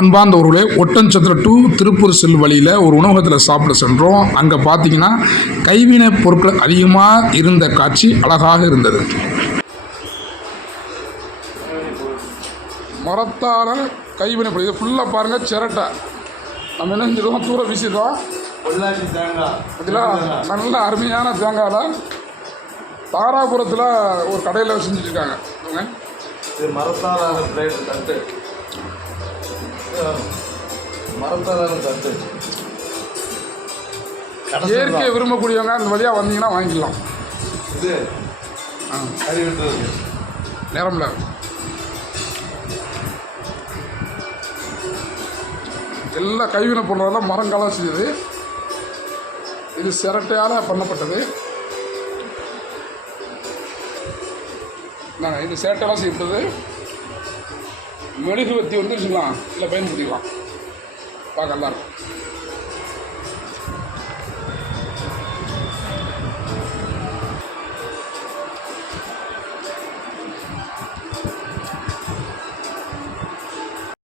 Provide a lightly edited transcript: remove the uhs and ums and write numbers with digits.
அன்பார்ந்தவர்களே, ஒட்டன்சத்திரம் டு திருப்பூர் செல் வழியில் ஒரு உணவகத்தில் சாப்பிட சென்றோம். அங்கே பார்த்தீங்கன்னா கைவினை பொருட்கள் அதிகமாக இருந்த காட்சி அழகாக இருந்தது. மரத்தால் கைவினை பொருள் இது ஃபுல்லாக பாருங்கள், சிரட்டை. நம்ம என்ன செஞ்சிருக்கோம், தூர வீசிடுறோம். தேங்காய் நல்ல அருமையான தேங்காயில் தாராபுரத்தில் ஒரு கடையில் செஞ்சுட்ருக்காங்க. இது மரத்தாலான பிளேட் தட்டு, மரத்தாலான தட்டு. இயற்கையை விரும்பக்கூடியவங்க அந்த வழியாக வந்தீங்கன்னா வாங்கிக்கலாம். இது கறி வெட்டுறது நேரம்ல எல்லா கைவினை பொருளெல்லாம் மரங்காலம் செய்யுது. இது சிரட்டையால் பண்ணப்பட்டது. இது சேட்டைலாம் செய்யப்பட்டது. மெழுகுவத்தி வந்து வச்சுக்கலாம், இல்லை பயன்படுத்திக்கலாம். பார்க்க நல்லாயிருக்கும்.